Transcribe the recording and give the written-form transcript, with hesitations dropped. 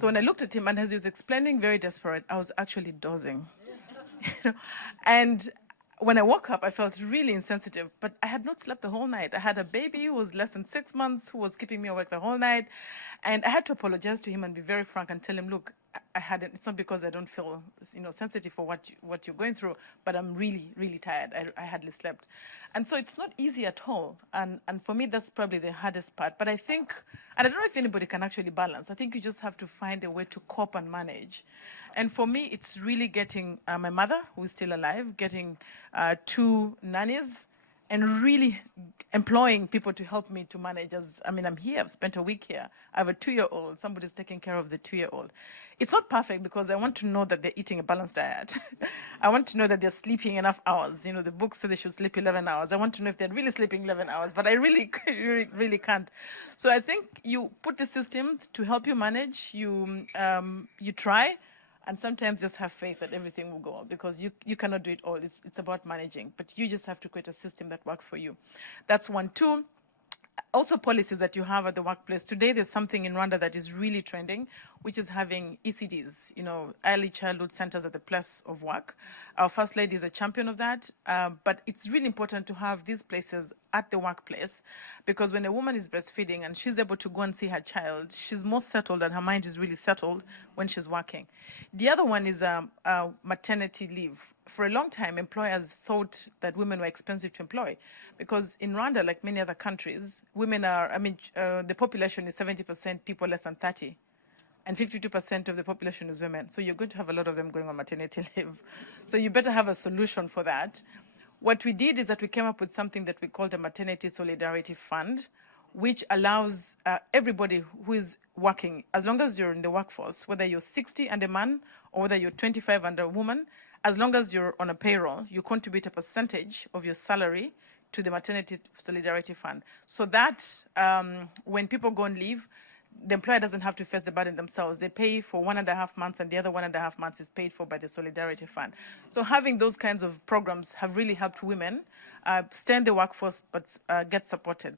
So when I looked at him and as he was explaining, very desperate, I was actually dozing. And when I woke up, I felt really insensitive, but I had not slept the whole night. I had a baby who was less than 6 months who was keeping me awake the whole night. And I had to apologize to him and be very frank and tell him, look, I hadn't, it's not because I don't feel, sensitive for what you're going through, but I'm really, really tired. I hardly slept. And so it's not easy at all. And for me, that's probably the hardest part. But I think, and I don't know if anybody can actually balance. I think you just have to find a way to cope and manage. And for me, it's really getting my mother, who is still alive, getting 2 nannies, and really employing people to help me to manage. I'm here, I've spent a week here. I have a 2-year-old, somebody's taking care of the 2-year-old. It's not perfect because I want to know that they're eating a balanced diet. I want to know that they're sleeping enough hours. The book says they should sleep 11 hours. I want to know if they're really sleeping 11 hours, but I really, really can't. So I think you put the systems to help you manage, you try, and sometimes just have faith that everything will go, because you cannot do it all. It's about managing, but you just have to create a system that works for you. That's 1. 2, also policies that you have at the workplace. Today, there's something in Rwanda that is really trending, which is having ECDs, early childhood centers at the place of work. Our First Lady is a champion of that, but it's really important to have these places at the workplace, because when a woman is breastfeeding and she's able to go and see her child, she's more settled and her mind is really settled when she's working. The other one is maternity leave. For a long time, employers thought that women were expensive to employ, because in Rwanda, like many other countries, women are, the population is 70% people less than 30, and 52% of the population is women. So you're going to have a lot of them going on maternity leave. So you better have a solution for that. What we did is that we came up with something that we called a Maternity Solidarity Fund, which allows everybody who is working, as long as you're in the workforce, whether you're 60 and a man or whether you're 25 and a woman, as long as you're on a payroll, you contribute a percentage of your salary to the Maternity Solidarity Fund. So that when people go on leave, the employer doesn't have to face the burden themselves. They pay for 1.5 months, and the other 1.5 months is paid for by the Solidarity Fund. So having those kinds of programs have really helped women stay in the workforce but get supported.